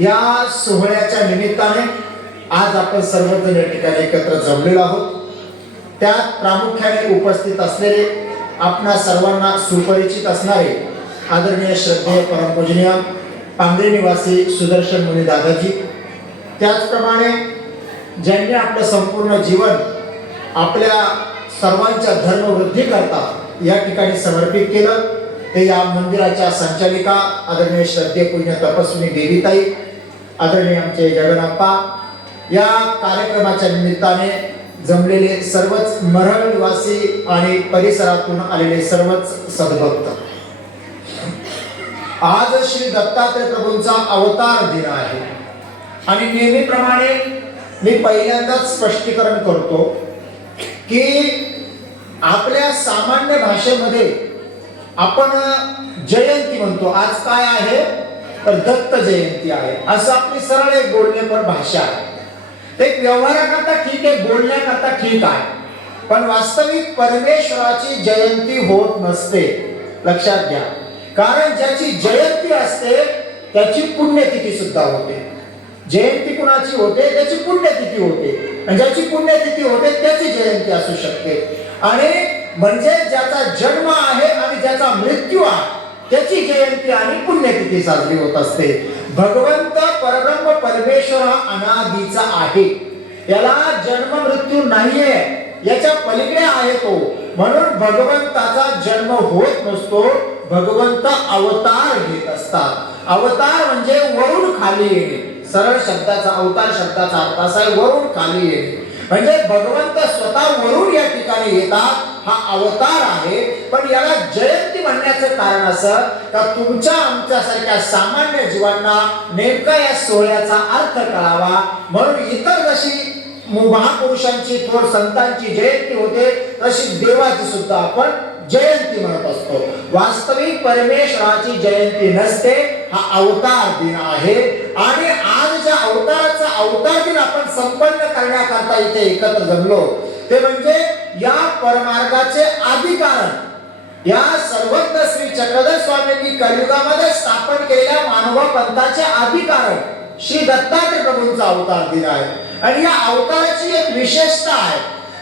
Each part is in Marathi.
या सोहळ्याच्या निमित्ताने आज आपण सर्वजण या ठिकाणी एकत्र जमलेलो आहोत। त्यात प्रामुख्याने उपस्थित असलेले आपणा सर्वांना सुपरिचित असणारे आदरणीय श्रद्धेय परमपूजनीय पांगरी निवासी सुदर्शन मुनी दादाजी, त्याचप्रमाणे ज्यांनी आपलं संपूर्ण जीवन आपल्या सर्वांच्या धर्मवृद्धी करता या ठिकाणी समर्पित केलं, ते या मंदिराच्या संचालिका आदरणीय श्रद्धेय पूज्य तपस्विनी देवीताई, आदरणीय आमचे जगन्नाप्पा, या कार्यक्रमाच्या निमित्ताने जमलेले सर्वच मरळ निवासी आणि परिसरातून आलेले सर्वच सद्भक्त। आज श्री दत्तात्रय प्रभूंचा अवतार दिन आहे आणि नेहमीप्रमाणे मी पहिल्यांदाच स्पष्टीकरण करतो की आपल्या सामान्य भाषेमध्ये आपण जयंती म्हणतो। आज काय आहे तर दत्त जयंती आहे असं आपली सरळ एक बोलणेपर भाषा आहे। एक व्यवहाराकरता ठीक आहे, बोलण्याकरता ठीक आहे, पण वास्तविक परमेश्वराची जयंती होत नसते, लक्षात घ्या। कारण ज्याची जयंती असते त्याची पुण्यतिथी सुद्धा होते। जयंती कुणाची होते त्याची पुण्यतिथी होते, आणि ज्याची पुण्यतिथी होते त्याची जयंती असू शकते। आणि म्हणजे ज्याचा जन्म आहे आणि ज्याचा मृत्यू आहे त्याची जयंती आणि पुण्यतिथी साजरी होत असते। भगवंत परब्रह्म परमेश्वर हा अनादीचा आहे, याला जन्म मृत्यू नाहीये, याच्या पलीकडे आहे तो। म्हणून भगवंताचा जन्म होत नसतो, भगवंत अवतार घेत असतात। अवतार म्हणजे वरून खाली येणे, सरळ शब्दाचा अवतार शब्दाचा अर्थ असा आहे वरून खाली येणे, म्हणजे भगवंत स्वतः वरून या ठिकाणी येतात, हा अवतार आहे। पण याला जयंती म्हणण्याचं कारण असं का तुमच्या आमच्यासारख्या सामान्य जीवांना नेमका या सोहळ्याचा अर्थ कळावा, म्हणून इतर जशी महापुरुषांची थोर संतांची जयंती होते तशी देवाची सुद्धा आपण जयंती म्हणत असतो। वास्तविक परमेश्वराची जयंती नसते, हा अवतार दिन आहे। आणि आज ज्या अवताराचा अवतार दिन आपण संपन्न करण्याकरता इथे एकत्र जमलो ते म्हणजे या परमार्गाचे आदि कारण, या सर्वज्ञ श्री चक्रधर स्वामींनी कलियुगामध्ये स्थापन केलेल्या मानव पंथाचे आदि कारण श्री दत्तात्रय प्रभूंचा अवतार दिन आहे। आणि या अवताराची एक विशेषता आहे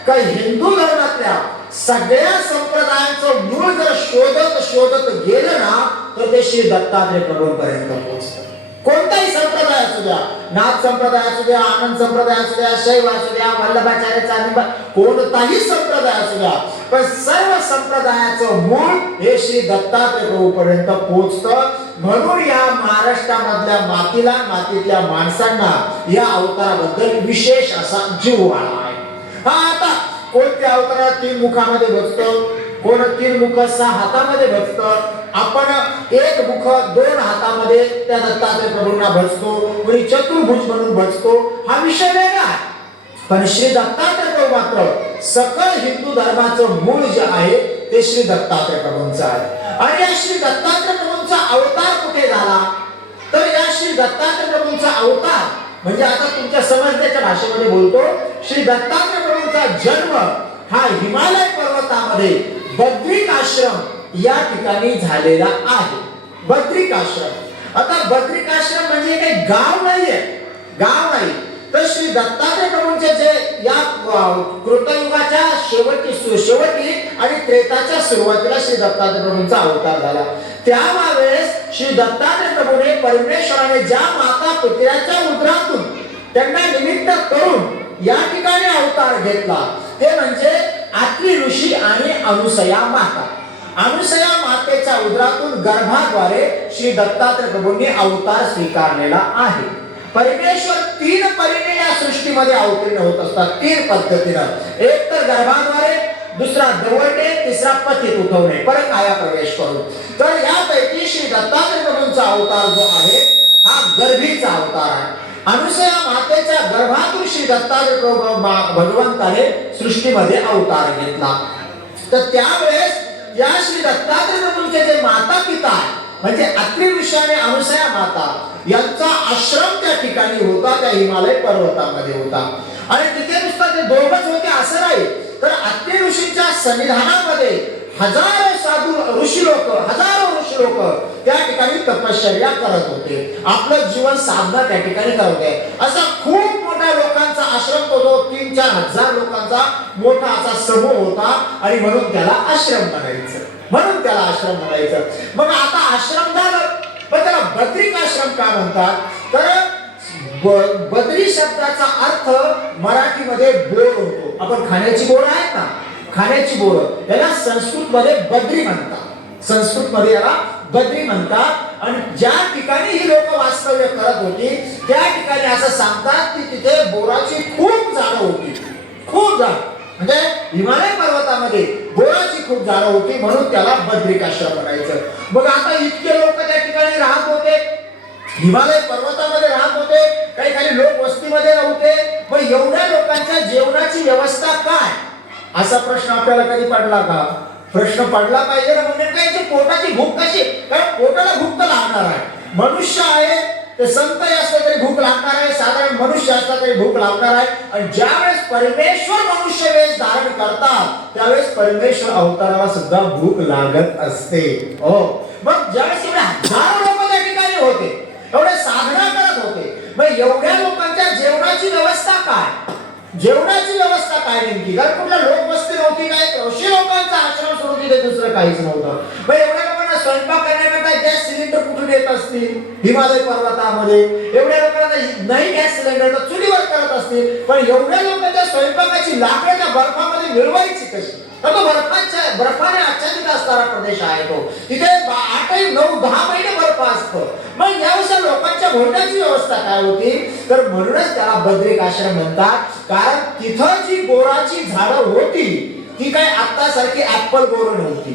का हिंदू धर्मातल्या सगळ्या संप्रदायांचं मूळ जर शोधत शोधत गेलं ना तर ते श्री दत्तात्रय प्रभूंपर्यंत पोहोचतं। कोणताही संप्रदाय असू द्या, नाथ संप्रदाय असू द्या, आनंद संप्रदाय असू द्या, शैव असू द्या, वल्लभाचार्य, कोणताही संप्रदाय असू द्या, पण सर्व संप्रदायाचं मूळ हे श्री दत्तात्रय प्रभूंपर्यंत पोहोचतं। म्हणून या महाराष्ट्रामधल्या मातीला, मातीतल्या माणसांना या अवताराबद्दल विशेष असा जीव्हाळा आहे। हा आता कोणत्या अवतारात 3 मुखामध्ये बसतो, कोण 3 मुख 6 हातामध्ये बसतं, आपण 1 मुख 2 हातामध्ये त्या दत्तात्रय प्रभूंना भजतो, कोणी चतुर्भुज म्हणून भजतो, हा विषय वेगळा आहे। पण श्री दत्तात्रय प्रभू मात्र सकल हिंदू धर्माचं मूळ जे आहे ते श्री दत्तात्रय प्रभूंचं आहे। आणि या श्री दत्तात्रय प्रभूंचा अवतार कुठे झाला तर या श्री दत्तात्रय प्रभूंचा अवतार म्हणजे आता तुमच्या समजण्याच्या भाषेमध्ये बोलतो, श्री दत्तात्रय प्रभूंचा जन्म हा हिमालय पर्वतामध्ये बद्रिक आश्रम या ठिकाणी झालेला आहे। बद्रिक आश्रम, आता बद्रिक आश्रम म्हणजे काही गाव नाहीये, गाव नाही तर श्री दत्तात्रय प्रभूंचे जे या कृतयुगाच्या शेवटी आणि त्रेताच्या सुरुवातीला श्री दत्तात्रय प्रभूंचा अवतार झाला। त्यावेळेस श्री दत्तात्रय प्रभूने परमेश्वराने ज्या माता पित्र्याच्या उदरातून त्यांना निमित्त करून या ठिकाणी अवतार घेतला ते म्हणजे अत्रि ऋषी आणि अनुसया माता। अनुसया मातेच्या उदरातून गर्भाद्वारे श्री दत्तात्रय प्रभूंनी अवतार स्वीकारलेला आहे। परमेश्वर 3 परीने या सृष्टीमध्ये अवतीर्ण होत असतात, 3 पद्धतीने, एक तर गर्भाद्वारे, दुसरा दवडणे, तिसरा पतित उठवणे, परत आया प्रवेश करून। तर यापैकी श्री दत्तात्रय प्रभूंचा अवतार जो आहे हा गर्भीचा अवतार आहे। अनुसया मातेच्या गर्भातून श्री दत्तात्रय प्रभू भगवंताने सृष्टीमध्ये अवतार घेतला। तर त्यावेळेस या श्री दत्तात्रय प्रभूंचे जे माता पिता म्हणजे अत्रि ऋषी आणि अनुसया माता यांचा आश्रम त्या ठिकाणी होता, त्या हिमालय पर्वतामध्ये होता। आणि तिथे नुसतं ते दोघच होते असं नाही, तर अत्रि ऋषींच्या सन्निधानामध्ये हजारो साधू ऋषी लोक लोक त्या ठिकाणी तपश्चर्या करत होते, आपलं जीवन साधना त्या ठिकाणी करत होते. असा खूप मोठ्या लोकांचा आश्रम तो जो 3-4 हजार लोकांचा मोठा असा समूह होता आणि म्हणून त्याला आश्रम म्हणायचं. मग आता आश्रम झालं, पण त्याला बद्रिक आश्रम का म्हणतात? तर बद्री शब्दाचा अर्थ मराठीमध्ये बोर होतो. आपण खाण्याची बोर आहेत ना, खाण्याची बोर याला संस्कृत मध्ये बद्री म्हणतात. आणि ज्या ठिकाणी ही लोक वास्तव्य करत होती त्या ठिकाणी असं सांगतात की तिथे बोराची खूप झाडं होती, खूप झाड, म्हणजे हिमालय पर्वतामध्ये बोराची खूप झाडं होती, म्हणून त्याला बद्रिक आश्रम म्हणायचं. मग आता इतके लोक त्या ठिकाणी राहत होते, हिमालय पर्वतामध्ये राहत होते, काही लोक वस्तीमध्ये नव्हते. मग एवढ्या लोकांच्या जेवणाची व्यवस्था काय, असा प्रश्न आपल्याला कधी पडला का? प्रश्न पडला पाहिजे ना. म्हणजे काय, पोटाची भूक कशी? कारण पोटाला भूक तर लागणार आहे. मनुष्य आहे ते संतही असलं तरी भूक लागणार आहे, साधारण मनुष्य असला तरी भूक लागणार आहे. आणि ज्यावेळेस परमेश्वर मनुष्य वेश धारण करतात त्यावेळेस परमेश्वर अवताराला सुद्धा भूक लागत असते. हो, मग ज्यावेळेस एवढे हजारो लोक त्या ठिकाणी होते, एवढे साधना करत होते, मग एवढ्या लोकांच्या जेवणाची व्यवस्था काय? जेवणाची व्यवस्था काय नेमकी? कारण कुठल्या लोक वस्ती नव्हती, काय 300 लोकांचा आश्रम सोडून तिथे दुसरं काहीच नव्हतं. मग एवढ्या लोकांना स्वयंपाक करण्याकरता गॅस सिलेंडर कुठून येत असतील? हिमालय पर्वतामध्ये एवढ्या लोकांना नाही गॅस सिलेंडर, तर चुलीवर करत असतील. पण एवढ्या लोकांच्या स्वयंपाकाची लाकडाच्या बर्फामध्ये मिळवायची कशी? तर तो बर्फाने आच्छादित असणारा प्रदेश आहे तो, तिथे 8-9-10 महिने बर्फ असतो. मग यावेळेस लोकांच्या भोजनाची व्यवस्था काय होती? तर म्हणूनच त्याला बद्रिक आश्रम म्हणतात. कारण तिथं जी बोराची झाडं होती ती काय आता सारखी ऍपल बोर नव्हती,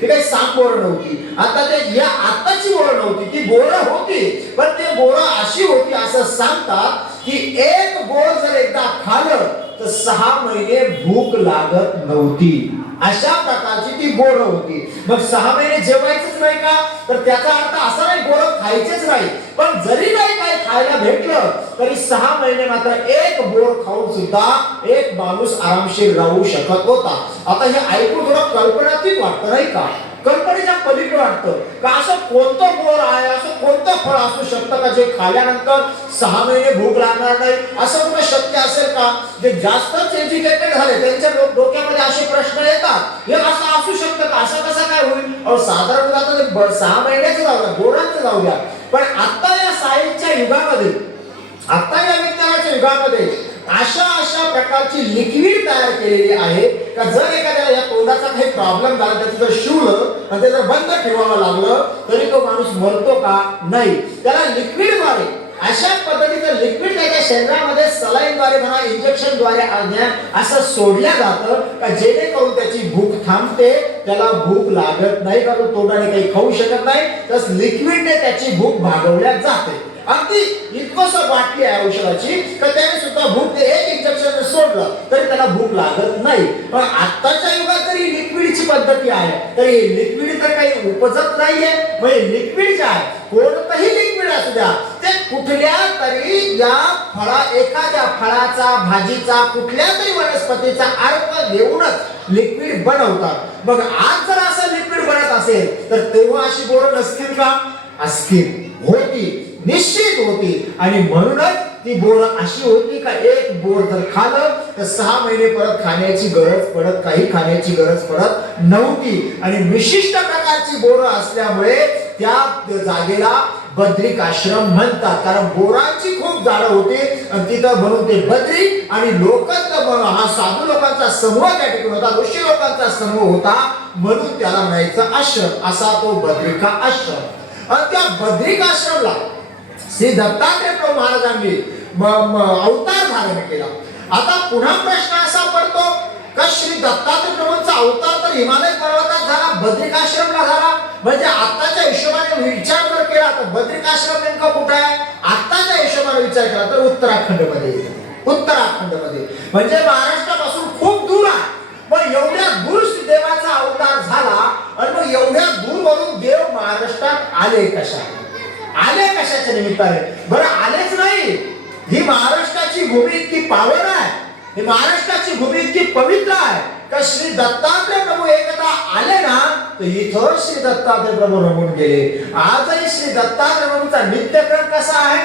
ती काही साप बोर नव्हती. आता ते या आताची बोर नव्हती, ती बोर होती, पण ते बोर अशी होती असं सांगतात की एक बोर जर एकदा खाल्लं तर 6 महिने भूक लागत नव्हती. अशा प्रकारची ती बोर होती. मग 6 महिने जेवायचंच नाही का? तर त्याचा अर्थ असा नाही बोर खायचेच नाही, पण जरी नाही काय खायला भेटलं तरी 6 महिने मात्र एक बोर खाऊन सुद्धा एक माणूस आरामशीर राहू शकत होता. आता हे ऐकून थोडं कल्पनातीत वाटतं नाही का? कल्पनेच्या पलीकडे वाटतं का असं कोणतं बोर आहे, असं कोणतं फळ असू शकतं का जे खाल्यानंतर 6 महिने भूक लागणार नाही? असं कुठं शक्य असेल का? जे जास्तच एज्युकेटेड झाले त्यांच्या डोक्यामध्ये असे प्रश्न येतात, हे असं असू शकतं का? असं कसं काय होईल? साधारण आता 6 महिन्याचं जाऊ द्या, बोरांचं जाऊ द्या, पण आता या सायन्सच्या युगामध्ये, आता या विज्ञानाच्या युगामध्ये अशा प्रकारची लिक्विड तयार केलेली आहे का जर एखाद्याला या तोंडाचा काही प्रॉब्लेम झाला, त्याचं जर शिवलं आणि ते जर बंद ठेवावं लागलं तरी तो माणूस मरतो का? नाही. त्याला लिक्विडद्वारे, अशा पद्धतीचं लिक्विड त्याच्या शरीरामध्ये सलाईनद्वारे म्हणा, इंजेक्शनद्वारे असं सोडल्या जातं का जेणेकरून त्याची भूक थांबते, त्याला भूक लागत नाही, का तो तोंडाने काही खाऊ शकत नाही, तर लिक्विडने त्याची भूक भागवल्या जाते. अगदी इतकंसं बाटली आहे औषधाची तर त्याने सुद्धा भूक, एक इंजेक्शन सोडलं तरी त्याला भूक लागत नाही. पण आताच्या युगात तरी लिक्विडची पद्धती आहे, तरी लिक्विड तर काही उपजत नाहीये. म्हणजे लिक्विड जे आहे, कोणतंही लिक्विड असू द्या, ते कुठल्या तरी या एखाद्या फळाचा, भाजीचा, कुठल्या तरी वनस्पतीचा अर्क घेऊनच लिक्विड बनवतात. मग आज जर असं लिक्विड बनत असेल तर तेव्हा अशी बोरं नसतील का? असतील, होती, निश्चित होती. आणि म्हणूनच ती बोर अशी होती का एक बोर जर खाल्लं तर 6 महिने परत खाण्याची गरज पडत, काही खाण्याची गरज पडत नव्हती. आणि विशिष्ट प्रकारची बोर असल्यामुळे त्या जागेला बद्रिक आश्रम म्हणतात. कारण बोरांची खूप झाडं होती आणि तिथं म्हणून ते बद्री. आणि लोकांचा हा साधू लोकांचा समूह त्या ठिकाणी होता, ऋषी लोकांचा समूह होता, म्हणून त्याला म्हणायचं आश्रम. असा तो बद्रिका आश्रम. आणि त्या बद्रिक आश्रमला श्री दत्तात्रय प्रभू महाराजांनी अवतार धारण केला. आता पुन्हा प्रश्न असा पडतो का श्री दत्तात्रय प्रभूंचा अवतार तर हिमालय पर्वतात झाला, बद्रिक आश्रमला झाला, म्हणजे आताच्या हिशोबाने विचार जर केला तर बद्रिक आश्रम नेमका कुठे आहे? आताच्या हिशोबाने विचार केला तर उत्तराखंडमध्ये येतो. उत्तराखंडमध्ये म्हणजे महाराष्ट्रापासून खूप दूर आहे. पण एवढ्या दूर देवाचा अवतार झाला आणि मग एवढ्या दूरवरून देव महाराष्ट्रात आले कशा? आले कशाच्या निमित्ताने? बरं, आलेच नाही, ही महाराष्ट्राची भूमी इतकी पावन आहे, ही महाराष्ट्राची भूमी इतकी पवित्र आहे का श्री दत्तात्रय प्रभू एकदा आले ना तर इथं श्री दत्तात्रय प्रभू रमून गेले. आजही श्री दत्तात्रय प्रभूंचा नित्यक्रम कसा आहे?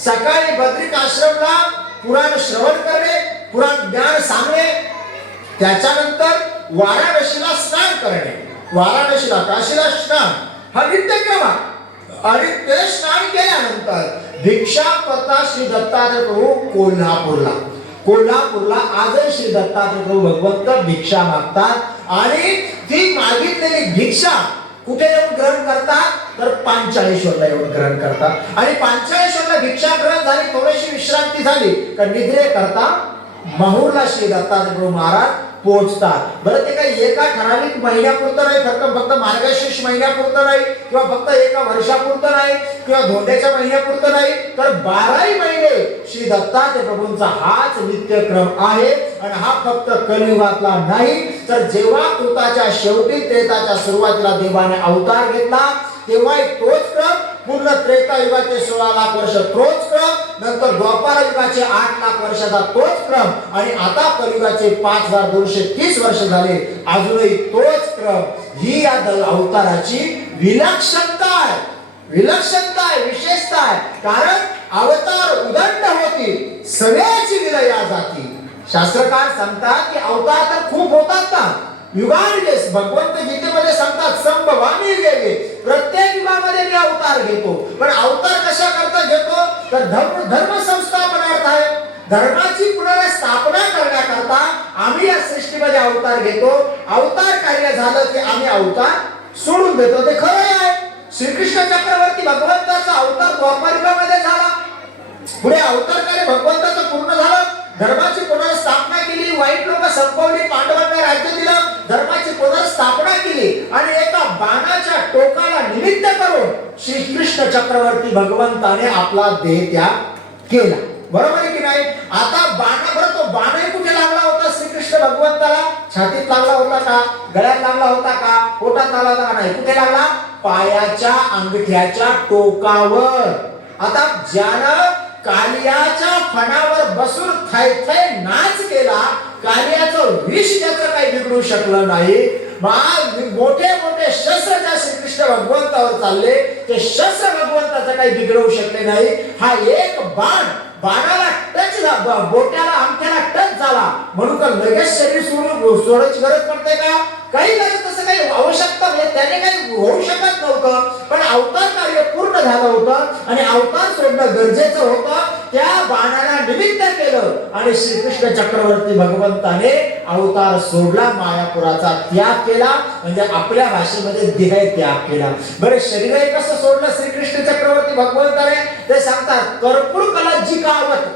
सकाळी बद्रिक आश्रमला पुराण श्रवण करणे, पुराण ज्ञान सांगणे, त्याच्यानंतर वाराणसीला स्नान करणे, वाराणसीला काशीला स्नान, हा नित्यक्रम आहे. आणि ते स्नान केल्यानंतर भिक्षा करता श्री दत्तात्रय प्रभू कोल्हापूरला आजही श्री दत्तात्रय प्रभू भगवंत भिक्षा मागतात. आणि ती मागितलेली भिक्षा कुठे येऊन ग्रहण करतात? तर पांचाळेश्वरला येऊन ग्रहण करतात. आणि पांचाळेश्वरला भिक्षा ग्रहण झाली, थोडीशी विश्रांती झाली का निद्रे करता माहूरला श्री दत्तात्रय प्रभू महाराज पोहोचतात. बरं, ते काही एका ठराविक महिन्यापुरतं नाही, फक्त मार्गशीर्ष महिन्यापुरतं नाही, किंवा फक्त एका वर्षापुरतं नाही, किंवा धोंड्याच्या महिन्यापुरतं नाही, तर 12ही महिने श्री दत्तात्रय प्रभूंचा हाच नित्यक्रम आहे. आणि हा फक्त कलियुगातला नाही, तर जेव्हा कृताच्या शेवटी त्रेताच्या सुरुवातीला देवाने अवतार घेतला तेव्हा तोच क्रम, पूर्ण त्रेता युगाचे 16 लाख वर्ष तोच क्रम, नंतर द्वापार युगाचे 8 लाख वर्षाचा तोच क्रम, आणि आता कलियुगाचे 5230 वर्ष झाले अजूनही तोच क्रम. ही या अवताराची विलक्षणता आहे, विशेषता आहे. कारण अवतार उदंड होती, सगळ्याची विलया जाती. शास्त्रकार सांगतात की अवतार तर खूप होतात ना, युगांचे भगवंत गीतेमध्ये सांगतात संभवामी वेगे, प्रत्येक युगामध्ये मी अवतार घेतो. पण अवतार कशा करता घेतो? तर धर्म संस्थापनार्थ आहे, धर्माची पुनर्स्थापना करण्याकरता आम्ही या सृष्टीमध्ये अवतार घेतो. अवतार कार्य झालं की आम्ही अवतार सोडून देतो. ते खरं आहे. श्रीकृष्ण चक्रवर्ती भगवंताचा अवतार द्वापार युगामध्ये झाला, पुढे अवतार कार्य भगवंताचं पूर्ण झालं, धर्माची पुनर्स्थापना केली, वाईट लोक संपवली, पांडवांना राज्य दिलं, धर्माची पुनर्स्थापना केली. आणि एका बाणाच्या टोकाला निमित्त करून श्रीकृष्ण चक्रवर्ती भगवंताने आपला देह त्याग केला. बरोबर आहे की नाही? आता बरं, तो बाणही कुठे लागला होता? श्रीकृष्ण भगवंताला छातीत लागला होता का? गळ्यात लागला होता का? पोटात लागला होता का? नाही. कुठे लागला? पायाच्या अंगठ्याच्या टोकावर. आता ज्यानं कालियाच्या फणावर बसून थै नाच केला, कालियाचं विष त्याचं काही बिघडू शकलं नाही. मोठे मोठे शस्त्र ज्या श्रीकृष्ण भगवंतावर चालले, ते शस्त्र भगवंताचं काही बिघडवू शकले नाही. हा एक बाणाला टच झाला, बोट्याला अंगठ्याला टच झाला म्हणून का लगेच शरीर सोडायची गरज पडते का? काही गरज, तसं काही आवश्यकता म्हणजे त्याने काही होऊ शकत नव्हतं. पण अवतार कार्य पूर्ण झालं होतं आणि अवतार सोडणं गरजेचं होतं. त्या बाणाला निमित्त केलं आणि श्रीकृष्ण चक्रवर्ती भगवंताने अवतार सोडला, मायापुराचा त्याग केला, म्हणजे आपल्या भाषेमध्ये देह त्याग केला. बरं, शरीर कसं सोडलं श्रीकृष्ण चक्रवर्ती भगवंताने? ते सांगतात कर्पूर कलज्जिकावत,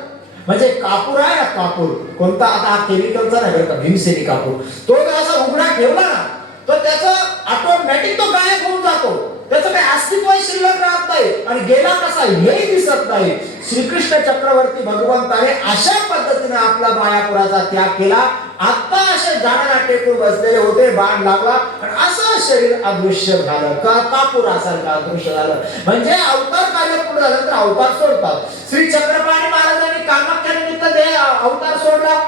म्हणजे कापूर आहे ना, कापूर कोणता? आता हा केमिकलचा नाही बरं का, भीमसेनी कापूर. तो जर असा उघडा ठेवला ना तर त्याचं ऑटोमॅटिक तो गायब होऊन जातो, त्याचं काही अस्तित्व शिल्लक राहत नाही आणि गेला कसा हेही दिसत नाही. श्रीकृष्ण चक्रवर्ती भगवंताने अशा पद्धतीने आपला मायापुराचा त्याग केला. आता असे जाण्याला टेकून बसलेले होते, बाण लागला आणि असं शरीर अदृश्य झालं, कापुरासारखं अदृश्य झालं. म्हणजे अवतार कार्य पूर्ण झालं तर अवतार सोडतात. श्री चक्रपाणी महाराजांनी कामाख्यानिमित्त ते अवतार सोडला.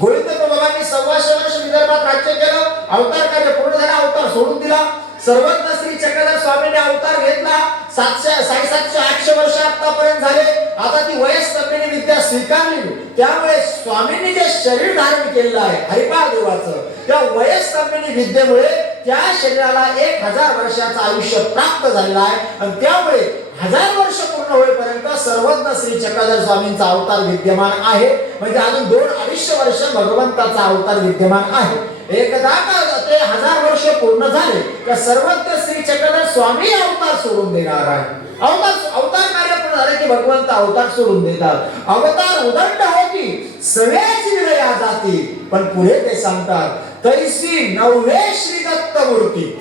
गोविंद बाबांनी 125 वर्ष विदर्भात राज्य केलं, अवतार कार्य पूर्ण झाला, अवतार सोडून दिला. सर्वज्ञ श्री चक्रधर स्वामींनी अवतार घेतला. 700-800 वर्ष आतापर्यंत झाले. आता ती वयस्करणी विद्या स्वीकारली. त्यामुळे स्वामींनी जे शरीर धारण केलेलं आहे हरिपाद देवाचं, त्या वयस्करणी विद्येमुळे त्या शरीराला 1000 वर्षाचं आयुष्य प्राप्त झालेलं आहे. आणि त्यामुळे 1000 वर्ष पूर्ण होईपर्यंत सर्वज्ञ श्री चक्रधर स्वामींचा अवतार विद्यमान आहे. म्हणजे अजून 2-250 वर्ष भगवंताचा अवतार विद्यमान आहे. एकदा का ते 1000 वर्ष पूर्ण झाले का सर्वज्ञ श्री चक्रधर स्वामी अवतार सोडून देणार आहे. अवतार कार्य पूर्ण झाले की भगवंत अवतार सोडून देतात. अवतार उदंड होती, सगळ्याची विलया जाती. पण पुढे ते सांगतात तैसी नववे श्री दत्त मूर्ती.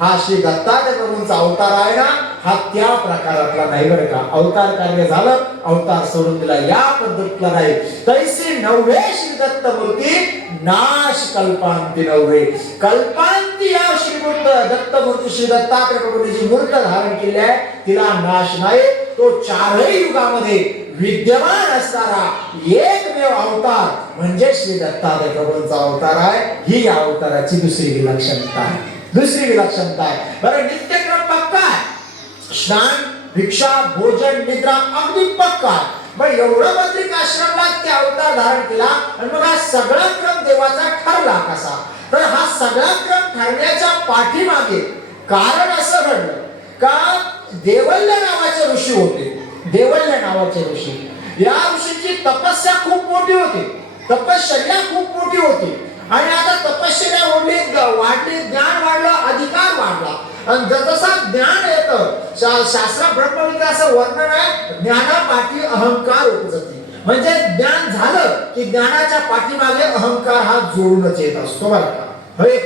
हा श्री दत्तात्रय प्रभूंचा अवतार आहे ना, हा त्या प्रकारातला नाही बरं का. अवतार कार्य झालं, अवतार सोडून दिला, या पद्धतीला नाही. तैसी नववे श्री दत्त मूर्ती नाश कल्पांती नववे. कल्पांती या श्रीमूर्त दत्त मूर्ती श्री दत्तात्रय प्रभूंनी जी मूर्त धारण केली आहे तिला नाश नाही. तो 4ही युगामध्ये विद्यमान असणारा एकमेव अवतार म्हणजे श्री दत्तात्रय प्रभूंचा अवतार आहे. ही या अवताराची दुसरी विलक्षणता आहे. दुसरी विलक्षणता आहे. बरं, नित्यक्रम पक्का आहे. स्नान, भिक्षा, भोजन, निद्रा अगदी पक्का आहे. पण एवढं बद्रिकाश्रमला ते अवतार धारण केला आणि मग हा सगळा क्रम देवाचा ठरला कसा? तर हा सगळा क्रम ठरण्याच्या पाठीमागे कारण असं घडलं का देवल्य नावाचे ऋषी होते. देवल्य नावाचे ऋषी, या ऋषीची तपस्या खूप मोठी होती, तपश्चर्या खूप मोठी होती. आणि आता तपश्चर्या वाढली, ज्ञान वाढलं, अधिकार वाढला. आणि जसं ज्ञान येतं, शास्त्र ब्रह्मविद्याचं वर्णन आहे, ज्ञानापाठी अहंकार उपजते. म्हणजे ज्ञान झालं की ज्ञानाच्या पाठीमागे अहंकार हा जोडूनच येत असतो. बरं का, हे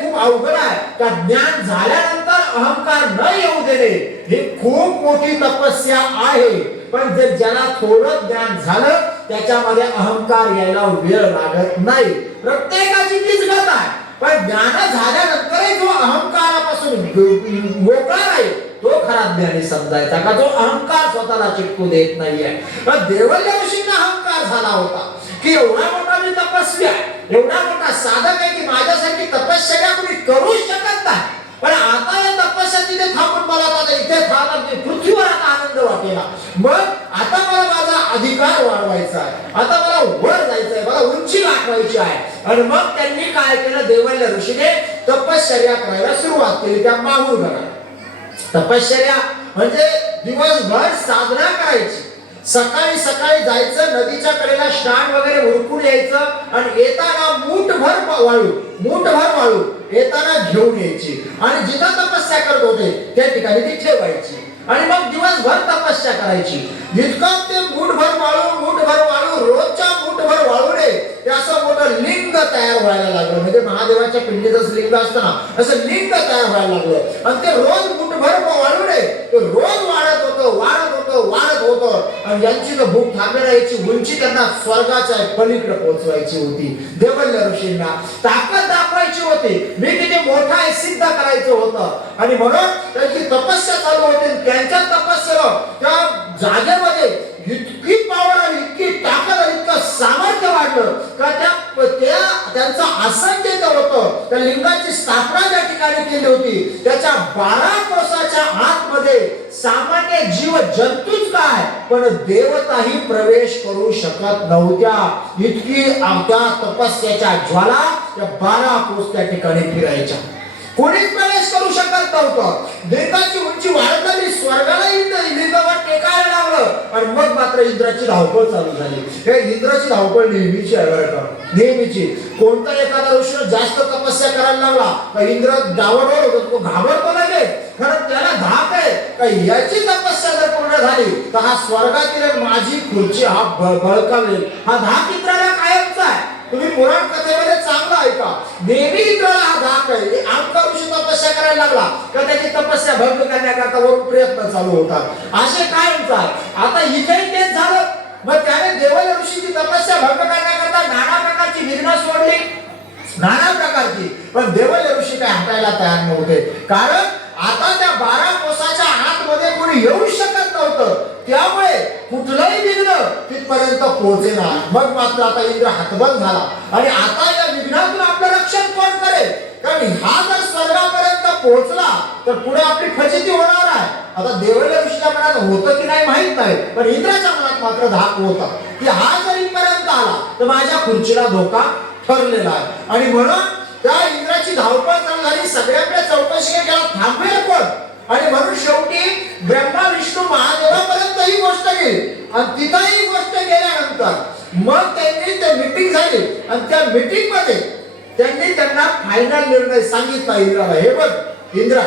खूप अवघड आहे. का ज्ञान झाल्यानंतर अहंकार न येऊ देणे ही खूप मोठी तपस्या आहे. पण जर ज्याला थोडं ज्ञान झालं त्याच्यामध्ये अहंकार यायला वेळ लागत नाही. प्रत्येकाची तीच गत आहे. पण ज्ञान झाल्यानंतरही जो अहंकारापासून मोकळा आहे तो खरा ज्ञानी समजायचा, का जो अहंकार स्वतःला चिटकू देत नाहीये. पण देवल्य ऋषींना अहंकार झाला होता की एवढा मोठा मी तपस्वी आहे, एवढा मोठा साधक आहे की माझ्यासाठी तपश्चर्या कोणी करू शकत नाही. पण आता या तपस्या तिथे थांबून मला आता इथे थांबून पृथ्वीवर आता आनंद वाटेला. मग आता मला माझा अधिकार वाढवायचा आहे, आता मला वर जायचं आहे, मला उंची गाठवायची आहे. आणि मग त्यांनी काय केलं, देवल्य ऋषीने तपश्चर्या करायला सुरुवात केली. त्या माहूर घरात तपश्चर्या म्हणजे दिवसभर साधना करायची. सकाळी सकाळी जायचं, नदीच्या कडेला स्नान वगैरे उरकून यायचं आणि येताना मूठभर वाळू येताना घेऊन यायची आणि जिथं तपस्या करत होते त्या ठिकाणी ती ठेवायची आणि मग दिवसभर तपस्या करायची. इतकं ते मूठभर वाळू रोजच्या मूठभर वाळूने ते असं मोठं लिंग तयार व्हायला लागलं. म्हणजे महादेवाच्या पिंडीचं लिंग असतं ना, असं लिंग तयार व्हायला लागलं. आणि ते रोज मूठभर वाळूने ते रोज वाढत होतं. आणि यांची तर भूक थांबली राहायची. उंची त्यांना स्वर्गाच्या पलीकडे पोहोचवायची होती. देवल्य ऋषींना ताकद दाखवायची होती, मी किती मोठा आहे सिद्ध करायचं होतं. आणि म्हणून त्यांची तपस्या चालू होती. त्यांच्या तपस्येला त्या जागेमध्ये इतकी पावर आली, इतकी ताकद आली, इतकं सामर्थ्य वाढलं का त्यांचं आसन जे होतं, त्या लिंगाची स्थापना ज्या ठिकाणी केली होती त्याच्या 12 कोसाच्या आतमध्ये सामान्य जीव जंतूच काय पण देवताही प्रवेश करू शकत नव्हत्या. इतकी त्या तपस्याच्या ज्वाला त्या 12 कोस त्या ठिकाणी फिरायच्या. कोणीच प्रवेश करू शकत नव्हतं. देवाची उंची वाढत झाली, स्वर्गाला लिंगावर टेकायला लागलं. आणि मग मात्र इंद्राची धावपळ चालू झाली. हे इंद्राची धावपळ नेहमीची आहे बरं का, नेहमीची. कोणता एखादा ऋषी जास्त तपस्या करायला लागला का इंद्र डावडोळ होतो, तो घाबरतो नाही. खरं त्याला धाक आहे का याची तपस्या जर पूर्ण झाली तर हा स्वर्गातील माझी खुर्ची हा बळकावेल. हा धाक इंद्राला कायमचा आहे. तुम्ही पुराण कथेमध्ये चांगला ऐका, नेहमी इंद्राला हा धाक आहे. आमका ऋषी तपस्या करायला लागला का त्याची तपस्या भंग करण्याकरता वरून प्रयत्न चालू होतात. असे काय होतात. आता इथेही तेच झालं. मग त्याने देवल्य ऋषीची तपस्या भंग करण्याकरता नाना प्रकारची विघ्न सोडली, नाना प्रकारची. पण देवल्य ऋषी काय हटायला तयार नव्हते, कारण आता त्या 12 कोसाच्या आतमध्ये कोणी येऊ शकत नव्हतं. त्यामुळे कुठलंही विघ्न तिथपर्यंत पोहोचेना. मग मात्र आता इंद्र हतबल झाला आणि आता या विघ्नातून आपलं रक्षण कोण करेल. कारण हा जर स्वर्गापर्यंत पोहोचला तर पुढे आपली फजिती होणार आहे. आता देवल्य ऋषीच्या मनात होतं की नाही माहित नाही, पण इंद्राच्या मनात मात्र धाक होता की हा जर इथपर्यंत आला तर माझ्या खुर्चीला धोका ठरलेला आहे. आणि म्हणून त्या इंद्राची धावपळ चालू झाली. सगळ्यांकडे चौकशी केला, थांबवेल कोण. आणि म्हणून शेवटी ब्रह्मा विष्णू महादेवापर्यंत ही गोष्ट गेली. आणि तिथंही गोष्ट गेल्यानंतर मग त्यांनी ते मीटिंग झाली आणि त्या मीटिंग मध्ये त्यांनी त्यांना फायनल निर्णय सांगितला इंद्राला, हे बघ इंद्रा,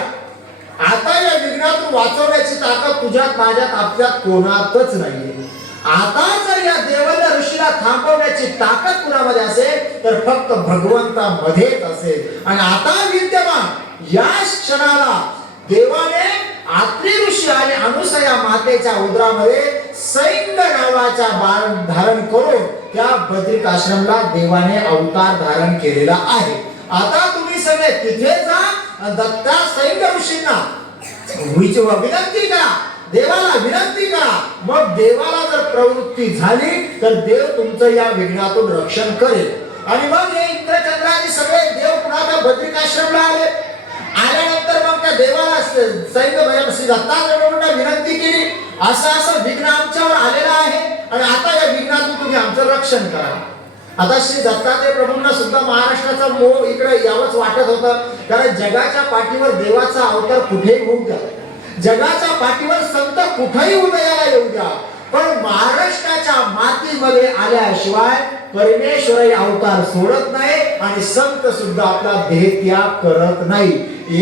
आता या विघ्नातून वाचवण्याची ताकद तुझ्यात माझ्यात आपल्यात कोणातच नाहीये. आता जर या देवल्य ऋषीला थांबवण्याची ताकद कुणामध्ये असेल तर फक्त भगवंतामध्येच असेल. आणि आता विद्यमान या क्षणाला देवाने आत्री ऋषी आणि अनुसया मातेच्या उदरामध्ये सैंग नावाचा बाळ धारण करून त्या बद्रिकाश्रमला देवाने अवतार धारण केलेला आहे. आता तुम्ही सगळे तिथे जा, दत्ता सैंग ऋषींना विनंती करा, देवाला विनंती करा. मग देवाला जर प्रवृत्ती झाली तर देव तुमचं या विघ्नातून रक्षण करेल. आणि मग हे इंद्रचंद्राने सगळे देव पुन्हा बद्रिकाश्रमला आले. आल्यानंतर मग त्या देवाला श्री दत्तात्रय प्रभूंना विनंती केली, असं विघ्न आमच्यावर आलेलं आहे आणि आता या विघ्नातून तुम्ही आमचं रक्षण करा. आता श्री दत्तात्रय प्रभूंना सुद्धा महाराष्ट्राचा मोह इकडे यावंच वाटत होतं, कारण जगाच्या पाठीवर देवाचा अवतार कुठेही होऊ द्या, जगाच्या पाठीवर संत कुठेही उदयाला येऊ द्या, पण महाराष्ट्राच्या मातीमध्ये आल्याशिवाय परमेश्वरही अवतार सोडत नाही आणि संत सुद्धा आपला देह त्याग करत नाही.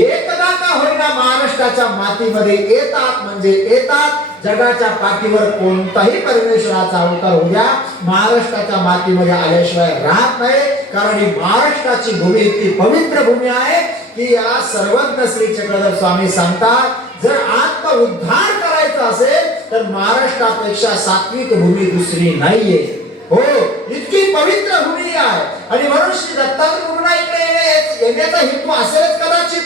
एकदा का होईना महाराष्ट्राच्या मातीमध्ये येतात म्हणजे येतात. जगाच्या पाठीवर कोणताही परमेश्वराचा अवतार उद्या महाराष्ट्राच्या मातीमध्ये आल्याशिवाय राहत नाही, कारण ही महाराष्ट्राची भूमी इतकी पवित्र भूमी आहे की याला सर्वज्ञ श्री चक्रधर स्वामी सांगतात, जर आत्म उद्धार करायचा असेल तर महाराष्ट्रापेक्षा सात्विक भूमी दुसरी नाहीये. हो, इतकी पवित्र भूमी आहे. आणि म्हणून श्री दत्तात्रय प्रभूंना इकडे येण्याचा हेतू असेलच कदाचित,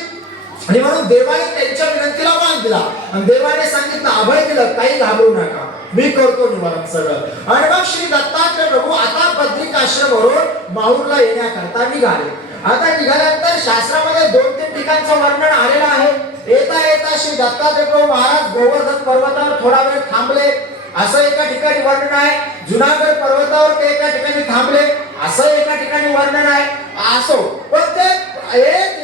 आणि म्हणून देवाने त्यांच्या विनंतीला मान दिला आणि देवाने सांगितलं, अभय दिलं, काही घाबरू नका, मी करतो निवारण सगळं. आणि मग श्री दत्तात्रय प्रभू आता बद्रिकाश्रमवरून माहूरला येण्याकरता निघाले. आता निघाल्यानंतर शास्त्रामध्ये 2-3 ठिकाणचं वर्णन आलेलं आहे. येता येता श्री दत्तात्रय प्रभू महाराज गोवर्धन पर्वतावर थोडा वेळ थांबले, असं एका ठिकाणी वर्णन आहे. जुनागड पर्वतावर ते एका ठिकाणी थांबले, असं एका ठिकाणी वर्णन आहे. असो, पण ते येत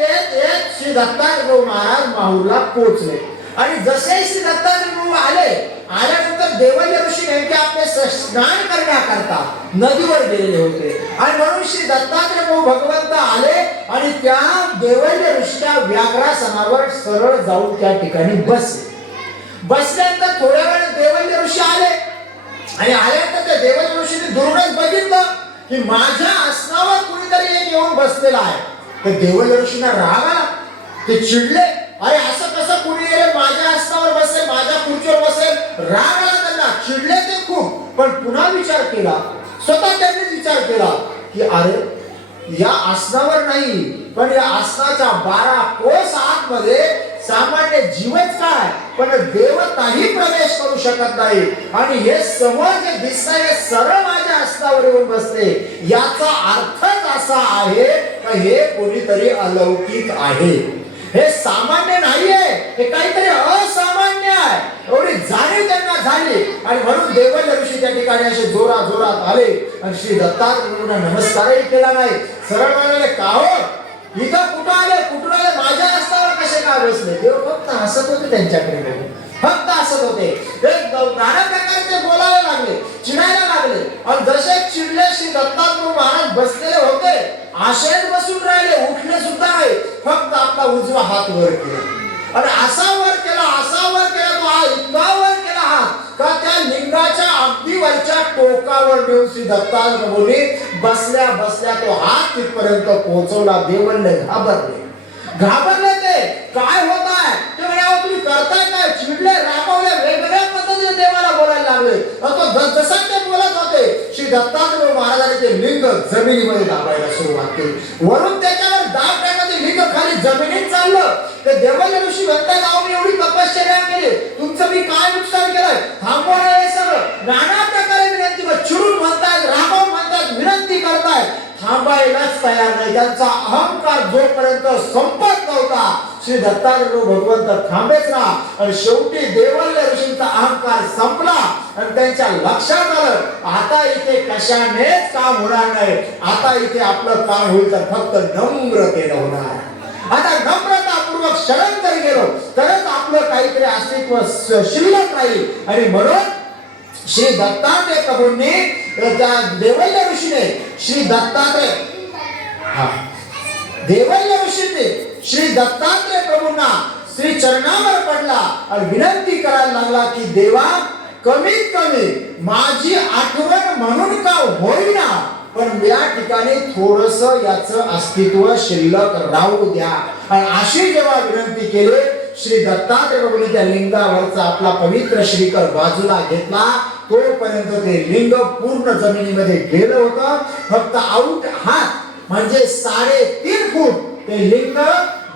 श्री दत्तात्रय प्रभू महाराज माहूरला पोहोचले. आणि जसे श्री दत्तात्रय प्रभू आल्यानंतर देवल्य ऋषी नेमके आपले स्नान करण्याकरता नदीवर गेलेले होते. आणि म्हणून श्री दत्तात्रय प्रभू भगवंत आले आणि त्या देवल्य ऋषीच्या व्याघ्रासनावर सरळ जाऊन त्या ठिकाणी बसले. बसल्यानंतर थोड्या वेळ देवल्य ऋषी आले आणि आल्यानंतर त्या देवल्य ऋषीने दुरूनच बघितलं की माझ्या आसनावर कुणीतरी एक येऊन बसलेला आहे. तर देवल्य ऋषींना राग आला, ते चिडले, अरे असं कसं कुणी येईल माझ्या आसनावर बसेल, माझ्या खुर्चीवर बसेल. राग आला त्यांना, चिडले ते खूप. पण पुन्हा विचार केला, स्वतः त्यांनी विचार केला की अरे या आसनावर नाही, पण या आसनाच्या 12 कोस आतमध्ये सामान्य जीवच काय पण देवताही प्रवेश करू शकत नाही. आणि हे समोर जे दिसतंय सरळ माझ्या आसनावर येऊन बसले, याचा अर्थच असा आहे की हे कोणीतरी अलौकिक आहे, हे सामान्य नाहीये, हे काहीतरी असामान्य आहे. एवढी जाणीव त्यांना झाली. आणि म्हणून देवल्य ऋषी त्या ठिकाणी असे जोरात आले आणि श्री दत्तात्रय प्रभूंना नमस्कारही केला नाही. सरळ म्हणाले, का हो इथं कुठं आले, कुठून आले, माझ्या आसनावर कसे काय बसले? देव फक्त हसत होते त्यांच्याकडे बघून, फक्त हसत होते. नाना प्रकारे ते बोलायला लागले, चिडायला लागले. आणि जसे चिडले श्री दत्तात्रय महाराज बसलेले होते, आशेत बसून राहिले, उठले सुद्धा नाही, फक्त आपला उजवा हात वर केला आणि असा वर केला तो हा इतका वर केला हात का त्या लिंगाच्या अगदी वरच्या टोकावर नेऊन श्री दत्तात्रय प्रभूंनी बसल्या तो हात तिथपर्यंत पोहोचवला. देवल्य घाबरले ते काय होत आहे ते म्हणावं, तुम्ही करताय काय? चिडले, रागावले, वेगवेगळ्या पद्धतीने देवाला बोलायला लागले. जसं ते बोलत होते श्री दत्तात्रय महाराजांनी ते लिंग जमिनीमध्ये दाबायला सुरुवात केली. वरून त्याच्यावर दाब टाकण्याचे लिंग खाली जमिनीत चाललं. ते देवल्य ऋषी म्हणतात, अहो मी एवढी तपश्चर्या केली, तुमचं मी काय नुकसान केलंय, थांबवणं हे सगळं. नाना प्रकारे विनंती चिडून म्हणतायत, रागावून म्हणतायत, विनंती करतायत, थांबायलाच तयार नाही. त्यांचा अहंकार जोपर्यंत संपत नव्हता श्री दत्तात्रय भगवंत थांबेच ना. आणि शेवटी देवल्य ऋषींचा अहंकार संपला आणि त्यांच्या लक्षात आलं, आता इथे कशानेच काम होणार नाही, आता इथे आपलं काम होईल तर फक्त नम्रतेने होणार. आता नम्रतापूर्वक शरण जरी गेलो तरच आपलं काहीतरी अस्तित्व शिल्लक राहील. आणि म्हणून श्री दत्तात्रय प्रभूंनी त्या देवल्य ऋषीने श्री दत्तात्रय श्री दत्तात्रय प्रभूंना श्री चरणावर पडला आणि विनंती करायला लागला की देवा, कमीत कमी माझी आठवण म्हणून का होईना, पण या ठिकाणी थोडस याचं अस्तित्व शिल्लक राहू द्या. आणि अशी जेव्हा विनंती केली, श्री दत्तात्रय प्रभूंनी त्या लिंगावरचा आपला पवित्र श्रीकर बाजूला घेतला. तोपर्यंत ते लिंग पूर्ण जमिनीमध्ये गेलं होतं. फक्त आउट हात म्हणजे 3.5 फूट ते लिंग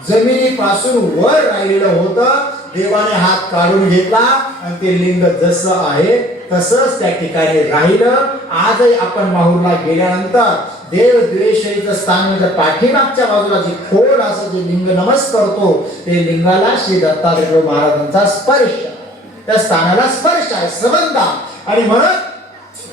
जमिनीपासून वर राहिलेलं होतं. देवाने हात काढून घेतला आणि ते लिंग जसं आहे तसंच त्या ठिकाणी राहिलं. आजही आपण माहूरला गेल्यानंतर देव द्वेषाचं स्थान म्हणजे पाठीमागच्या बाजूला जे खोल असं जे लिंग नमस्कार करतो ते लिंगाला श्री दत्तात्रय महाराजांचा स्पर्श, त्या स्थानाला स्पर्श आहे, संबंध. आणि म्हणून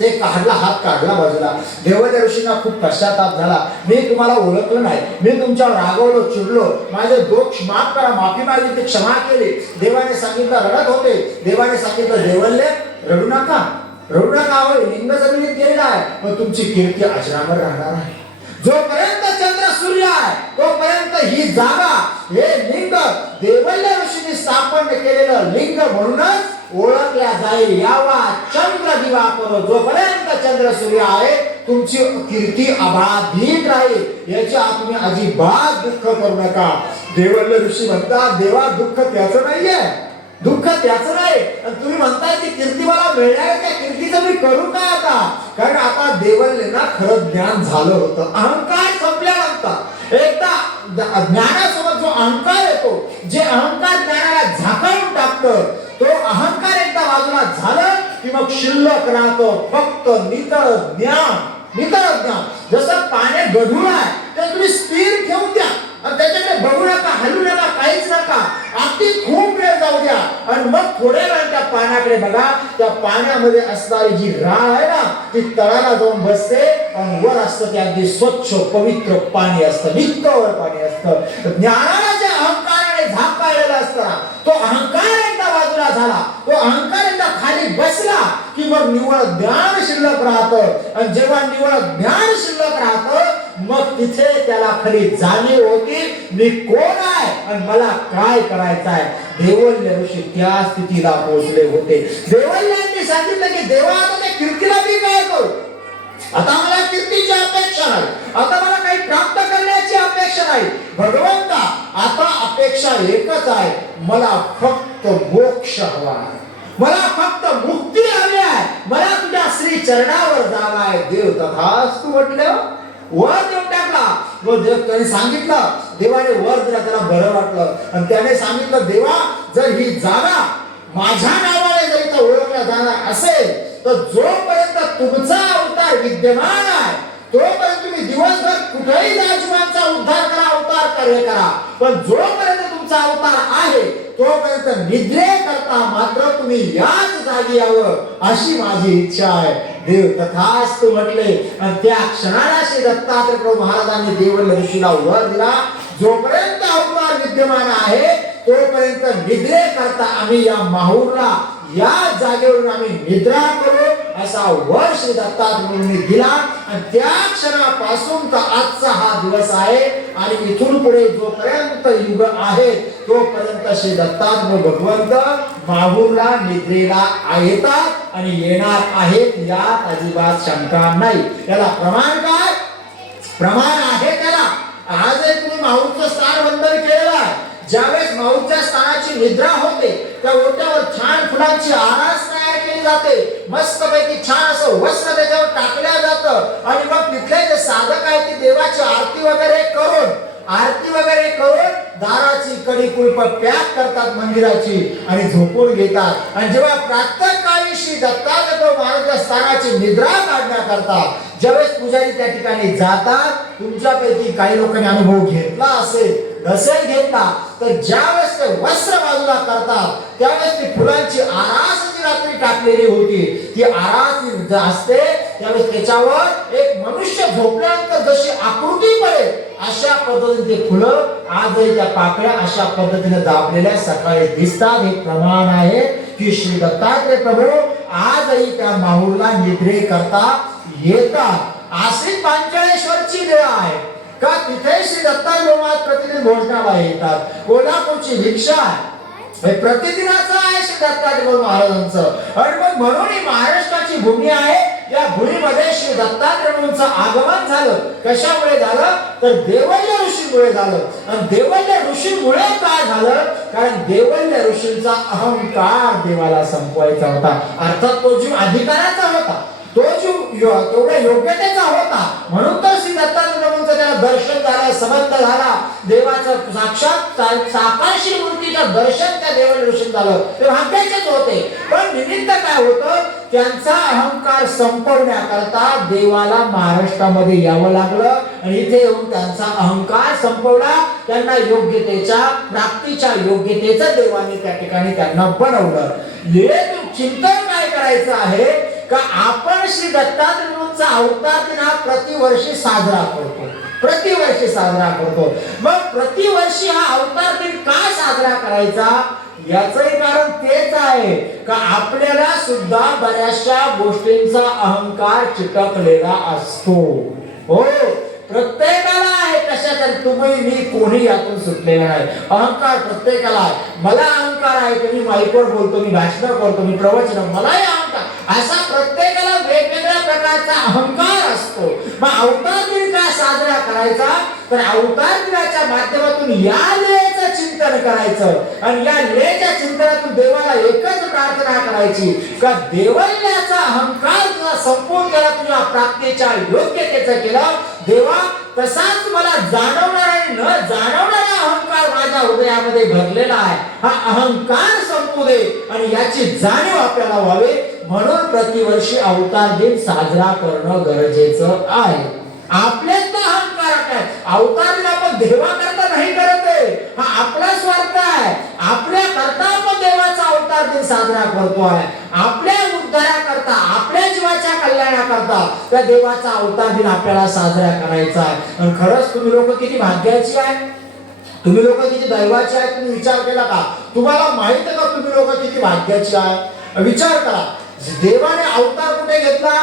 ते काढला, हात काढला बाजूला. देवल्या ऋषींना खूप पश्चाताप झाला. मी तुम्हाला ओळखलं नाही, मी तुमच्यावर रागवलो, चिडलो, माझे दोष माफ करा, माफी मागली, ते क्षमा केली. देवाने सांगितलं, रडत होते. देवाने सांगितलं, देवल्य रडू नका, रडू नका, होय लिंग जमिनीत गेलेला आहे, पण तुमची कीर्ती अजरामर राहणार आहे. जोपर्यंत चंद्र सूर्य आहे तोपर्यंत ही जागा, हे लिंग देवल्य ऋषींनी स्थापन केलेलं लिंग म्हणूनच ओळखल्या जाईल. यावा चंद्र दिवा करो, जोपर्यंत चंद्र सूर्य आहे तुमची कीर्ती अबाधित राहील. याच्या तुम्ही अजिबात दुःख करू नका. देवल्य ऋषी म्हणतात, देवा दुःख त्याचं नाहीये, दुःख त्याचं नाही. आणि तुम्ही म्हणताय ती कीर्ती मला मिळणार, त्या कीर्तीचं मी करू काय आता? कारण आता देवल्यांना खरं ज्ञान झालं होतं. अहंकार संपल्यानंतर एकदा ज्ञानासोबत जो अहंकार येतो, जे अहंकार ज्ञानाला झाकावून टाकतं, तो अहंकार एकदा बाजूला झालं की मग शिल्लक राहतं फक्त नितळ ज्ञान, नितळ ज्ञान. जसं पाणी गढूळ आहे तर तुम्ही स्थिर ठेवून द्या आणि त्याच्याकडे बघू नका, हलू नका, काहीच नका, अगदी खूप वेळ जाऊ द्या आणि मग थोड्या वेळ त्या पाण्याकडे बघा. त्या पाण्यामध्ये असणारी जी राळ आहे ना ती तळाला जाऊन बसते आणि वर असतं ते अगदी स्वच्छ पवित्र पाणी असतं, नित्तळ पाणी असतं. ज्ञानाला जे अहंकाराने झाकाळलेलं असतं तो अहंकार एकदा बाजूला झाला, तो अहंकार एकदा खाली बसला की मग निव्वळ ज्ञान शिल्लक राहतं. आणि जेव्हा निव्वळ ज्ञान शिल्लक राहतं मग तिथे त्याला खरी जाणीव होती, मी कोण आहे आणि मला काय करायचं आहे. देवल्य ऋषी त्या स्थितीला पोहोचले होते. देवल्यांनी सांगितलं की देवा आता त्या कीर्तीला मी काय करू, आता मला कीर्तीची अपेक्षा नाही, आता मला काही प्राप्त करण्याची अपेक्षा नाही. भगवंता आता अपेक्षा एकच आहे, मला फक्त मोक्ष हवा आहे, मला फक्त मुक्ती हवी आहे, मला तुझ्या श्री चरणावर जावं आहे. देव तथास्तु म्हटलं, वर देव टाकला. व देव त्याने सांगितलं, देवाने वर दिला, त्याला बरं वाटलं आणि त्याने सांगितलं, देवा जर ही जागा माझ्या नावाने जर इथं ओळखल्या जाणार असेल तर जोपर्यंत तुमचा अवतार विद्यमान आहे तोपर्यंत तुम्ही दिवसभर कुठेही राजमांचा उद्धार करा, अवतार कार्य करा, पण जोपर्यंत तुमचा अवतार आहे तोपर्यंत निद्रे करता मात्र तुम्ही याच जागी यावं अशी माझी इच्छा आहे. देव तथास्तु म्हटले आणि त्या क्षणाला श्री दत्तात्रय प्रभू महाराजांनी देवल्य ऋषीला वर दिला. जोपर्यंत अवतार विद्यमान आहे तोपर्यंत निद्रे करता आम्ही या माहूरला, या जागेवरून आम्ही निद्रा करू असा वर श्री दत्तात्रयांनी दिला. आणि त्या क्षणापासून तर आजचा हा दिवस आहे आणि इथून पुढे जोपर्यंत युग आहे तोपर्यंत श्री दत्तात्रय भगवंत माहूरला निद्रेला येतात आणि येणार आहेत, यात अजिबात शंका नाही. याला प्रमाण काय? प्रमाण आहे त्याला. आज तुम्ही माहूरचं स्थान वंदन केलेलं आहे. ज्यावेळेस माहूरच्या स्थानाची निद्रा होते त्या ओट्यावर छान फुलांची आरास तयार केली जाते, मस्तपैकी छान असं वस्त्र त्याच्यावर टाकल्या जातं आणि मग तिथले जे साधक आहेत ते देवाची आरती वगैरे करून दाराची कडी कुलप पॅक करतात मंदिराची आणि झोपून घेतात. आणि जेव्हा प्रातःकाळी श्री दत्तात्रय महाराजांच्या स्थानाची निद्रा काढण्याकरता ज्यावेळेस पुजारी त्या ठिकाणी जातात, तुमच्यापैकी काही लोकांनी अनुभव घेतला असेल, नसेल घेतला तर ज्यावेळेस ते वस्त्र बाजूला करतात त्यावेळेस ती फुलांची आरास जी रात्री टाकलेली होती ती आरास असते त्यावेळेस त्याच्यावर एक मनुष्य झोपल्यानंतर जशी आकृती पडेल अशा पद्धतीने ते फुलं आजही त्या पाकळ्या अशा पद्धतीने दाबलेल्या सकाळी दिसतात. हे प्रमाण आहे की श्री दत्तात्रय प्रभू आजही त्या माहूरला निद्रे करता येतात. आश्रित पांचाळेश्वरची वेळ आहे का तिथे श्री दत्तात्रय महाराज प्रतिदिन भोजनाला येतात. कोल्हापूरची भिक्षा आहे, प्रतिदिनाचं आहे श्री दत्तात्रय महाराजांचं. आणि मग म्हणून ही महाराष्ट्राची भूमी आहे. या भूमीमध्ये श्री दत्तात्रय प्रभूंचं आगमन झालं. कशामुळे झालं तर देवल्य ऋषीमुळे झालं. आणि देवल्य ऋषीमुळे काय झालं? कारण देवल्य ऋषींचा अहंकार देवाला संपवायचा होता. अर्थात तो जीव अधिकाराचा होता, तो जीव तेवढ्या योग्यतेचा होता. म्हणून तर श्री दत्तात्रय प्रभूंचं त्याला दर्शन झालं, संबंध झाला, देवाचं साक्षात साकारशी मूर्तीचं दर्शन त्या देवल्य ऋषींना झालं. ते भाग्याचेच होते. पण निमित्त काय होतं त्यांचा अहंकार संपवण्याकरता देवाला महाराष्ट्रामध्ये यावं लागलं आणि इथे येऊन त्यांचा अहंकार संपवला. त्यांना योग्यतेच्या प्राप्तीच्या योग्यतेचं देवाने त्या ठिकाणी त्यांना बनवलं. चिंतन काय करायचं आहे का आपण श्री दत्तात्रेयांचा अवतार दिन हा प्रतिवर्षी साजरा करतो. मग प्रतिवर्षी हा अवतार दिन का साजरा करायचा? याचंही कारण तेच आहे का आपल्याला सुद्धा बऱ्याचशा गोष्टींचा अहंकार चिटकलेला असतो. हो, प्रत्येकाला आहे. कशाचा? तुम्ही मी कोणी यातून सुटलेला नाही. अहंकार प्रत्येकाला आहे. मला अहंकार आहे की मी माईकवर बोलतो, मी भाषण करतो, मी प्रवचन, मलाही अहंकार. असा प्रत्येकाला वेगवेगळ्या प्रकारचा अहंकार असतो. मग अवतार दिन का साजरा करायचा? तर अवतार दिनाच्या माध्यमातून या लेचं चिंतन करायचं आणि या लेच्या चिंतनातून देवाला एकच प्रार्थना करायची का देवल्याचा अहंकार तुझा संपूर्ण केला, तुझ्या प्राप्तीच्या योग्यतेचं केलं देवा. तसाच मला जाणवणार आणि न जाणवणारा अहंकार माझ्या हृदयामध्ये भरलेला आहे. हा अहंकार संपू दे आणि याची जाणीव आपल्याला व्हावी. म्हणून प्रतिवर्षी अवतार दिन साजरा करणं गरजेचं आहे. आपल्यात अहंकार काय? अवतार दिन आपण देवाकरता नाही करत आहे. हा आपला स्वार्थ आहे. आपल्या करता आपण देवाचा अवतार दिन साजरा करतो आहे. आपल्या उद्धाराकरता, आपल्या जीवाच्या कल्याणाकरता त्या देवाचा अवतार दिन आपल्याला साजरा करायचा आहे. आणि खरंच तुम्ही लोक किती भाग्याची आहे, तुम्ही लोक किती दैवाची आहे. तुम्ही विचार केला का? तुम्हाला माहित आहे का तुम्ही लोक किती भाग्याची आहे? विचार करा. देवाने अवतार कुठे घेतला?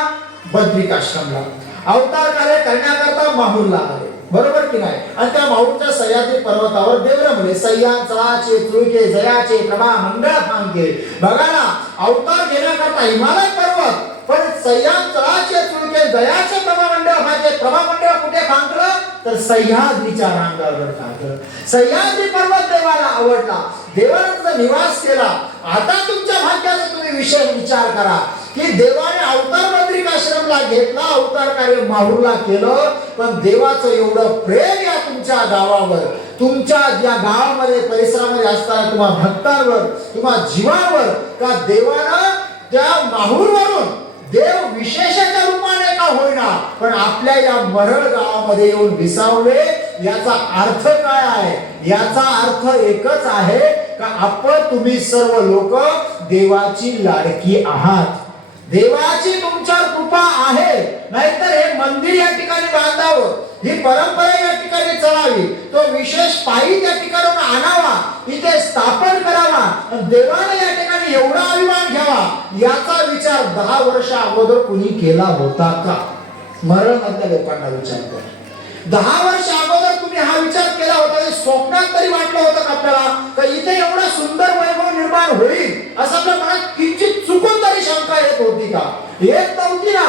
बद्रिकाश्रमला. अवतार कार्य करण्याकरता माहूरला आले, बरोबर की नाही? आणि त्या माहूरच्या सह्याद्री पर्वतावर देवरमले. सह्यांचळाचे चुळके जयाचे प्रभा मंगळ फांके. बघा ना, अवतार घेण्याकरता हिमालय पर्वत, पण सह्यांचळाचे चुळके जयाचे प्रभा मंडळ फांके. प्रभा मंडळ कुठे फांकलं? तर सह्याद्रीच्या रांगावर फांकलं. सह्याद्री पर्वत देवाला आवडला, देवाचा निवास केला. आता तुमच्या भाग्याचा तुम्ही विषय विचार करा की देवाने अवतार बद्रिकाश्रमला घेतला, अवतार कार्य माहूरला केलं, पण देवाचं एवढं प्रेम या तुमच्या गावावर, तुमच्या या गावामध्ये परिसरामध्ये असताना तुम्हा भक्तांवर, तुम्हा जीवावर, का देवानं त्या माहूरवरून देव विशेषाच्या रूपाने का होईना पण आपल्या या मरळ गावामध्ये येऊन विसावले. याचा अर्थ काय आहे? याचा अर्थ एकच आहे का आपण तुम्ही सर्व लोक देवाची लाडकी आहात. देवाची तुमच्यावर कृपा आहे. नाहीतर हे मंदिर या ठिकाणी बांधावं, ही परंपरा या ठिकाणी चलावी, तो विशेष पायी त्या ठिकाणी आणावा, इथे स्थापन करावा, देवाने या ठिकाणी एवढा अभिमान घ्यावा, याचा विचार 10 वर्ष अगोदर कुणी केला होता का? मरळ मधल्या लोकांना विचार करा. 10 वर्ष अगोदर तुम्ही हा विचार केला होता? स्वप्नात तरी वाटलं होतं का आपल्याला तर इथे एवढा सुंदर वैभव निर्माण होईल असं आपल्या मनात किंचित चुकून तरी शंका येत होती का? येत नव्हती ना.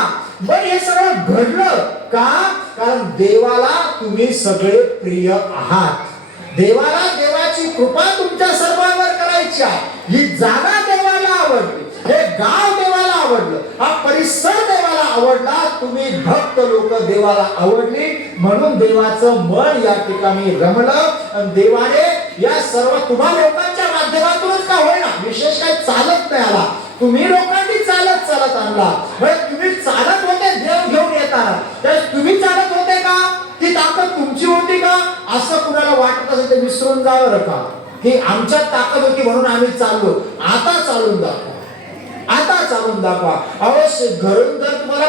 पण हे सगळं घडलं का? कारण देवाला तुम्ही सगळे प्रिय आहात. देवाला देवाची कृपा तुमच्या सर्वांवर करायची आहे. ही जागा देवाला आवडली, हे गाव देवाला आवडलं, हा परिसर देवाला आवडला, तुम्ही भक्त लोक देवाला आवडली, म्हणून देवाचं मन या ठिकाणी रमलं. आणि देवाने या सर्व तुम्हा लोकांच्या माध्यमातूनच का होईना, विशेष काही चालत नाही आला, तुम्ही लोकांनी चालत आणला. तुम्ही चालत होते देव घेऊन येताना, तर तुम्ही चालत होते का? ती ताकद तुमची होती का? असं कुणाला वाटत असेल तर विसरून जावं का की आमच्यात ताकद होती म्हणून आम्ही चाललो. आता चालून दाखवा, आता चालून दाखवा. अवश्य घरून जर तुम्हाला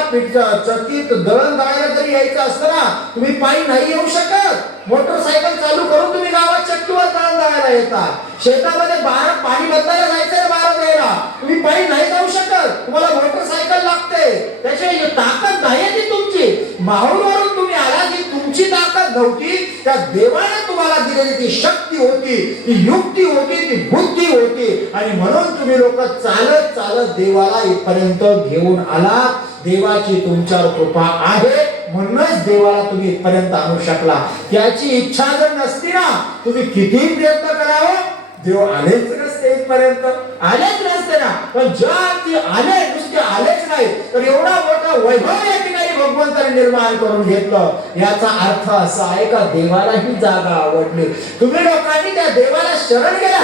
चक्कीत दळण दळायला जरी यायचं असलं ना, तुम्ही पायी नाही येऊ शकत. मोटरसायकल चालू करून तुम्ही गावात चक्कीवर दळण दळायला येतात. शेतामध्ये पाणी बदलायला जायचंय, बारा द्यायला तुम्ही पायी नाही जाऊ शकत, तुम्हाला मोटरसायकल लागते. त्याची ताकद नाही ती तुमची. माहूरवरून तुम्ही आला, जी तुमची ताकद नव्हती, त्या देवाने तुम्हाला दिलेली ती शक्ती होती, ती युक्ती होती, ती बुद्धी होती. आणि म्हणून तुम्ही लोक चालत चालत देवाला इथपर्यंत घेऊन आला. देवाची तुमच्यावर कृपा आहे, म्हणूनच देवाला तुम्ही इथपर्यंत आणू शकला. त्याची इच्छा जर नसती ना, तुम्ही किती प्रयत्न करावं, देव आलेच नसते, इथपर्यंत आलेच नसते ना. पण ज्या ती आले, नुसते आलेच नाही तर एवढा मोठा वैभव या ठिकाणी भगवंताने निर्माण करून घेतलं. याचा अर्थ असा आहे का देवाला ही जागा आवडली. तुम्ही लोकांनी त्या देवाला शरण गेला,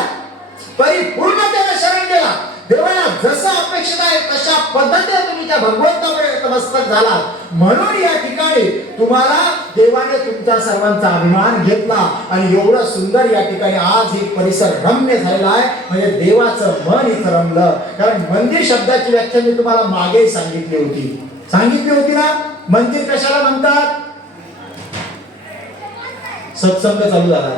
परिपूर्णतेने शरण गेला. देवाला जसं अपेक्षा अपेक्षित आहे तशा पद्धतीने तुम्ही त्या भगवंताकडे नतमस्तक झाला. म्हणून या ठिकाणी तुम्हाला देवाने तुमचा सर्वांचा अभिमान घेतला आणि एवढं सुंदर या ठिकाणी आज हे परिसर रम्य झालेला आहे. म्हणजे देवाचं मन इथं रमलं. कारण मंदिर शब्दाची व्याख्या मी तुम्हाला मागे सांगितली होती ना. मंदिर कशाला म्हणतात? सत्संग चालू झाला,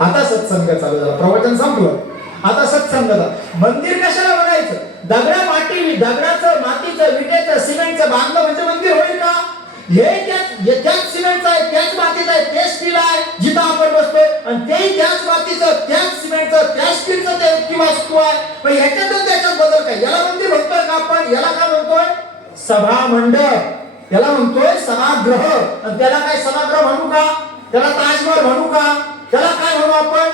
आता सत्संग चालू झाला, प्रवचन संपलं, आता सत्संग झाला. मंदिर कशाला म्हणायचं? दगडाचं, मातीचं, विटेचं, सिमेंटचं बांधलं म्हणजे मंदिर होईल का? हे त्याच सिमेंटचं आहे, त्याच मातीचं आहे, तेच स्टील आहे जिथं आपण बसतोय, आणि तेही त्याच मातीचं, त्याच सिमेंटचं, त्याच स्टीलचं ते ती वस्तू आहे. पण ह्याच्यातून त्याच्यात बदल काय? याला मंदिर म्हणतोय का आपण? याला काय म्हणतोय? सभा मंडप. याला म्हणतोय सभागृह. आणि त्याला काय सभागृह म्हणू का? त्याला ताजमहल म्हणू का? त्याला काय म्हणू आपण?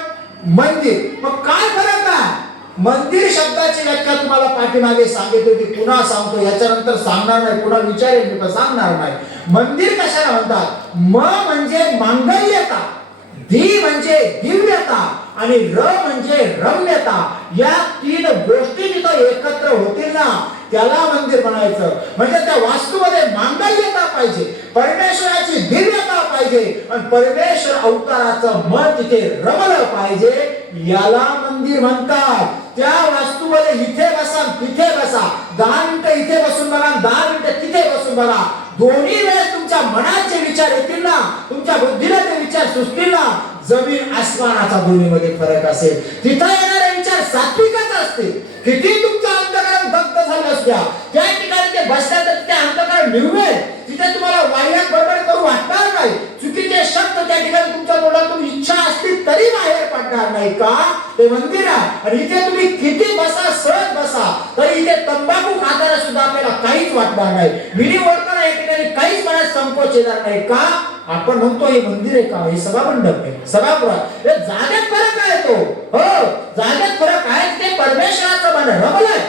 मंदिर. मग काय फरक आहे? मंदिर शब्दाची व्याख्या तुम्हाला पाठीमागे सांगितली होती, पुन्हा सांगतो, याच्यानंतर सांगणार नाही, पुन्हा विचारेल मी पण सांगणार नाही. मंदिर कशाला म्हणतात? म म्हणजे मांगल्यता, दी म्हणजे दिव्यता आणि र म्हणजे रम्यता. या तीन गोष्टी जिथं एकत्र होतील ना त्याला मंदिर म्हणायचं. म्हणजे त्या वास्तूमध्ये मांगल्यता पाहिजे, परमेश्वराची दिव्यता पाहिजे आणि परमेश्वर अवताराचं मन तिथे रमलं पाहिजे, याला मंदिर म्हणतात. त्या वास्तूमध्ये इथे बसा तिथे बसा, 10 मिनिटं इथे बसून बघा, 10 मिनिटं तिथे बसून बघा, दोन्ही वेळेस तुमच्या मनाचे विचार येतील ना, तुमच्या बुद्धीला ते विचार सुचतील ना, जमीन आसमानाचा दोन्हीमध्ये फरक असेल. तिथे येणारे विचार सात्विकच असतील. किती तुमचं अंतःकरण दग्ध झालं असत्या, त्या ठिकाणी ते बसल्या तर ते अंतःकरण निवडेल. तिथे तुम्हाला वाह्यात बडबड करू वाटणार नाही, चुकीचे शब्द त्या ठिकाणी तुमच्या तोंडातून इच्छा असली तरी बाहेर पडणार नाही का? ते मंदिर आहे. आणि इथे तुम्ही किती बसा, सहज बसा, तरी इथे तंबाखू खाताना सुद्धा आपल्याला काहीच वाटणार नाही, विडी ओढताना या ठिकाणी काहीच मनात संकोच येणार नाही का? आपण म्हणतो हे मंदिर आहे का? हे सभामंडप आहे, सभागृह. जागेत फरक आहे तो. हो, जागेत फरक आहे. ते परमेश्वराचं मन रमलंय,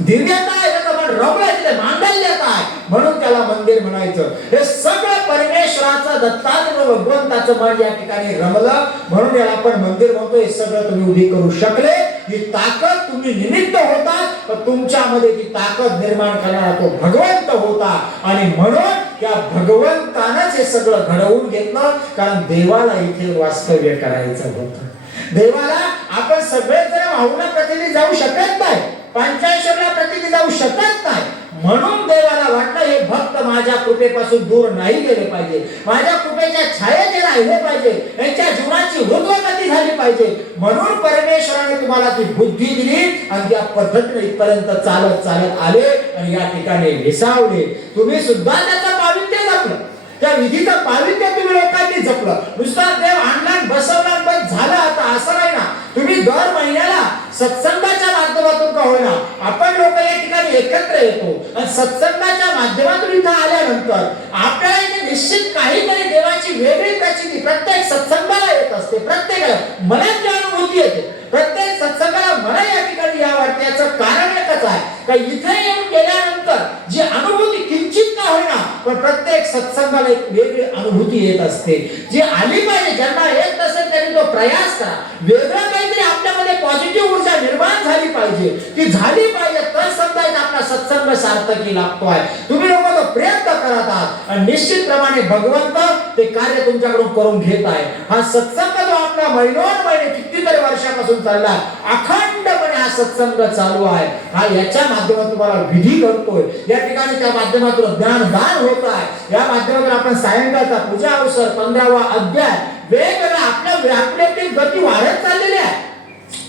दिव्यता आहे, त्याचं मन रमलंय, तिथे मांडल्यता आहे, म्हणून त्याला मंदिर म्हणायचं. हे सगळं परमेश्वराचं, दत्तात्रेय भगवंताचं मन या ठिकाणी रमलं, म्हणून याला आपण मंदिर म्हणतो. हे सगळं तुम्ही उभी करू शकले, ही ताकद तुम्ही निमित्त होता, तर तुमच्यामध्ये ती ताकद निर्माण करणारा तो भगवंत होता. आणि म्हणून त्या भगवंतानंच हे सगळं घडवून घेतलं. कारण देवाला इथे वास्तव्य करायचं होतं. देवाला आपण सगळेजण भावना प्रतिनिधी जाऊ शकत नाही, पंचायतला प्रतिनिधी जाऊ शकत नाही. म्हणून देवाला वाटलं हे भक्त माझ्या कृपेपासून दूर नाही गेले पाहिजे, माझ्या कृपेच्या छायेत राहिले पाहिजे, यांच्या जीवनाची ऊर्ध्वगती झाली पाहिजे. म्हणून परमेश्वराने तुम्हाला ती बुद्धी दिली आणि त्या पद्धतीने इथपर्यंत चालत चालत आले आणि या ठिकाणी विसावले. तुम्ही सुद्धा त्याचं पावित्र्य जपलं, त्या विधीचं पावित्र्य तुम्ही लोकांनी जपलं. नुसता देव आणला बसवला बस झालं आता असं नाही ना. तुम्ही दर महिन्याला सत्संगाच्या माध्यमातून का होईना आपण लोक या ठिकाणी एकत्र येतो आणि सत्संगाच्या माध्यमातून इथं आल्यानंतर आपल्याला इथे निश्चित काहीतरी देवाची वेगळी प्रचिती प्रत्येक सत्संगाला येत असते. प्रत्येकाला मनात जी अनुभूती येते, प्रत्येक सत्संगाला मला या ठिकाणी या वाटते. याचं कारण एकच आहे का इथे येऊन गेल्यानंतर जी अनुभूती किंचित का होईना पण प्रत्येक सत्संगाला एक वेगळी अनुभूती येत असते, जी आली पाहिजे. ज्यांना येत नसेल त्यांनी तो प्रयास करा, वेगळं काहीतरी आपल्यामध्ये पॉझिटिव्ह ऊर्जा निर्माण झाली पाहिजे, ती झाली पाहिजे, तर समजायचं आपला सत्संग सार्थकी लागतोय. तुम्ही लोक तो प्रयत्न करत आहात आणि निश्चितप्रमाणे भगवंत ते कार्य तुमच्याकडून करून घेत आहे. हा सत्संग जो आपला महिनोन महिने कितीतरी वर्षापासून चालला, अखंडपणे हा सत्संग चालू आहे. हा याच्या माध्यमातून तुम्हाला विधी करतोय, या ठिकाणी त्या माध्यमातून ज्ञानदान होत आहे. या माध्यमातून आपण सायंकाळचा पूजा अवसर 15वा अध्याय वेगवेगळ्या आपल्या गती वाढत चाललेली आहे,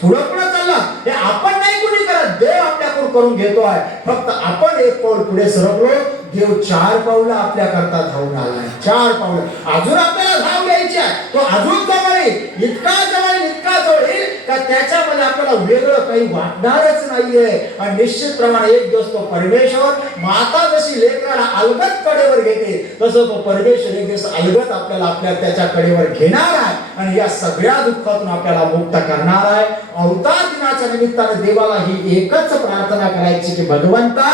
पुढे चालला. हे आपण नाही कोणी करत, देव आपल्याकडून करून घेतो आहे. फक्त आपण एक पाऊल पुढे सरकलो, देव 4 पावलं आपल्या करता धावून आलाय. 4 पावलं अजून आपल्याला धाव घ्यायची आहे. तो अजून जवळ येईल, इतका जवळ येईल का त्याच्यामध्ये आपल्याला वेगळं काही वाटणारच नाहीये. आणि निश्चितप्रमाणे एक दिवस तो परमेश्वर माता जशी लेकराला अलगद कडेवर घेते, तसं तो परमेश्वर एक दिवस अलगद आपल्याला आपल्या त्याच्या कडेवर घेणार आहे आणि या सगळ्या दुःखातून आपल्याला मुक्त करणार आहे. अवतार दिनाच्या निमित्ताने देवाला ही एकच प्रार्थना करायची की भगवंता,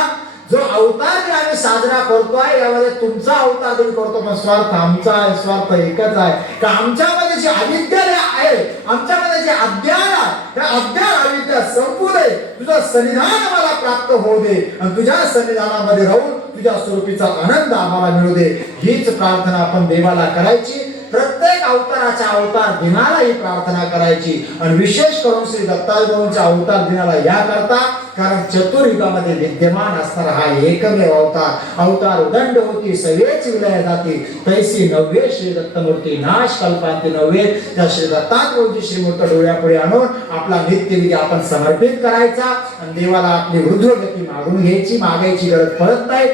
जो अवतार दिन आम्ही साजरा करतोय यामध्ये तुमचा अवतार दिन करतो, पण स्वार्थ आमचा आहे, स्वार्थ एकच आहे का आमच्यामध्ये जे अविद्या आहे, आमच्यामध्ये जे अज्ञान आहे, त्या अज्ञान अविद्या संपू नये, तुझं सन्निधान मला प्राप्त होऊ दे आणि तुझ्या सन्निधानामध्ये राहून तुझ्या स्वरूपीचा आनंद आम्हाला मिळू दे, हीच प्रार्थना आपण देवाला करायची. प्रत्येक अवताराच्या अवतार दिनाला ही प्रार्थना करायची आणि विशेष करून श्री दत्तात्रयाच्या अवतार दिनाला या करता, कारण चतुर्युगामध्ये विद्यमान असणारा हा एकमेव अवतार उदंड होती सवेच विलय जाती, तैसी नव्हे श्री दत्तमूर्ती नाश कल्पांती नव्हे. त्या श्री दत्तात्रयाची श्रीमूर्त डोळ्यापुढे आणून आपला नित्यविधी आपण समर्पित करायचा आणि देवाला आपली ऊर्ध्वगती मागून घ्यायची. मागायची गरज पडत नाही.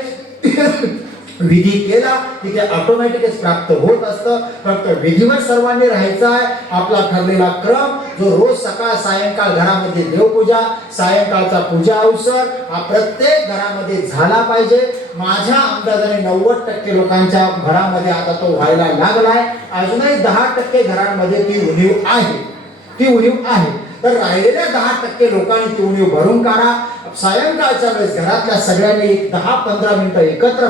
विधी केला की ते ऑटोमॅटिकच प्राप्त होत असतं. फक्त विधीवर सर्वांनी राहायचा आहे. आपला ठरलेला क्रम जो रोज सकाळ सायंकाळ घरामध्ये देवपूजा, सायंकाळचा पूजा अवसर हा प्रत्येक घरामध्ये झाला पाहिजे. माझ्या अंदाजाने 90% लोकांच्या घरामध्ये आता तो व्हायला लागलाय. अजूनही 10% घरांमध्ये ती उणीव आहे. तर राहिलेल्या 10% लोकांनी ती उणीव भरून काढा. सायंकाळच्या वेळेस घरातल्या सगळ्यांनी 10-15 मिनिटं एकत्र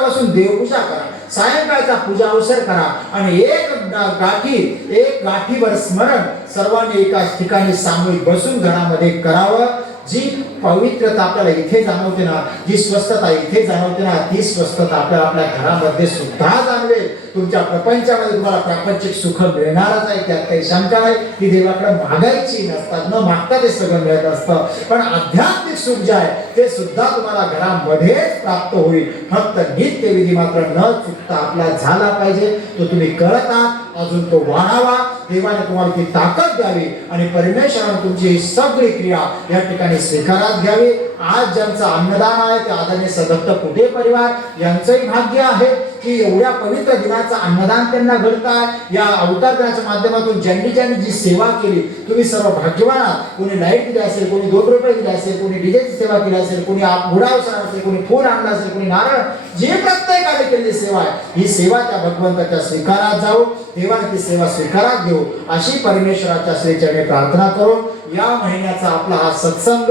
बसून देवपूजा करा. सायंकाळचा पूजा अवसर करा आणि एक गाठीवर स्मरण सर्वांनी एकाच ठिकाणी सामूहिक बसून घरामध्ये करावं. जी पवित्रता आपल्याला इथे जाणवते ना, जी स्वस्थता इथे जाणवते ना, ती स्वस्थता आपल्याला आपल्या घरामध्ये सुद्धा जाणवेल. तुमच्या प्रपंचामध्ये तुम्हाला प्रापंचिक सुख मिळणारच आहे, त्यात काही शंका नाही. ती देवाकडे मागायची नसतात, न मागता ते सगळं मिळत असतं. पण आध्यात्मिक सुख जे आहे ते सुद्धा तुम्हाला घरामध्येच प्राप्त होईल. फक्त नित्यविधी मात्र न चुकता आपला झाला पाहिजे. तो तुम्ही करत आहात, अजून तो वाढावा. देवाने तुम्हाला ती ताकद द्यावी आणि परमेश्वराने तुमची ही सगळी क्रिया या ठिकाणी स्वीकारात घ्यावी. आज ज्यांचं अन्नदान आहे ते आदरणीय सदत्त कुटे परिवार यांचंही भाग्य आहे की एवढ्या पवित्र दिनाचं अन्नदान त्यांना घडताय. या अवतार दिनाच्या माध्यमातून ज्यांनी जी सेवा केली, तुम्ही सर्व भाग्यवान आहात. कोणी लाईट दिली असेल, कोणी 2 रुपये दिले असेल, कोणी डीजेची सेवा केली असेल, कोणी घोडावसर असेल, कोणी फूल आणलं असेल, कोणी नारळ, जे प्रत्येकाने केलेली सेवा आहे ही सेवा त्या भगवंताच्या स्वीकारात जाऊ. देवाने ती सेवा स्वीकारात घेऊ अशी परमेश्वराच्या श्रीचरणी प्रार्थना करून या महिन्याचा आपला हा सत्संग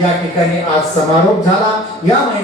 या ठिकाणी आज समारोप झाला. या महिन्यात